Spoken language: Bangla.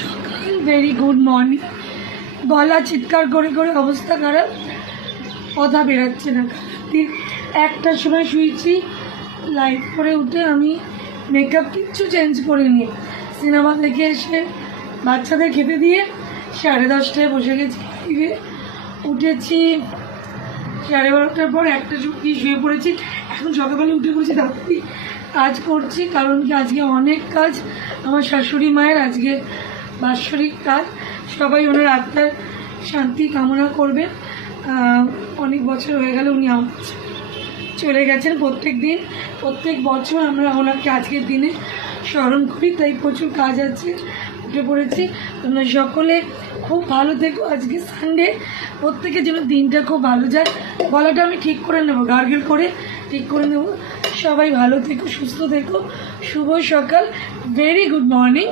সকাল, ভেরি গুড মর্নিং। গলা চিৎকার করে করে অবস্থা খারাপ, কথা বেরাচ্ছে না। রাত্রির 1টার সময় শুয়েছি, লাইট করে উঠে আমি মেকআপ কিচ্ছু চেঞ্জ করিনি। সিনেমা দেখে এসে বাচ্চাদের খেতে দিয়ে 10:30টায় বসে গেছি লাইভে। উঠেছি 12:30টার পর, 1টা গিয়ে শুয়ে পড়েছি। এখন সকালবেলা উঠে পড়েছি, তাড়াতাড়ি কাজ করছি, কারণ কি আজকে অনেক কাজ। আমার শাশুড়ি মায়ের আজকে বাৎসরিক কাজ, সবাই ওনার আত্মার শান্তি কামনা করবেন। অনেক বছর হয়ে গেল উনি আমার চলে গেছেন। প্রত্যেক বছর আমরা ওনাকে আজকের দিনে স্মরণ করি, তাই প্রচুর কাজ আছে, উঠে পড়েছি। তোমরা সকলে খুব ভালো থেকো। আজকে সানডে, প্রত্যেকে যেন দিনটা খুব ভালো যায়। গলাটা আমি ঠিক করে নেবো, গার্গেল করে ঠিক করে নেবো। সবাই ভালো থেকো, সুস্থ থেকো। শুভ সকাল, ভেরি গুড মর্নিং।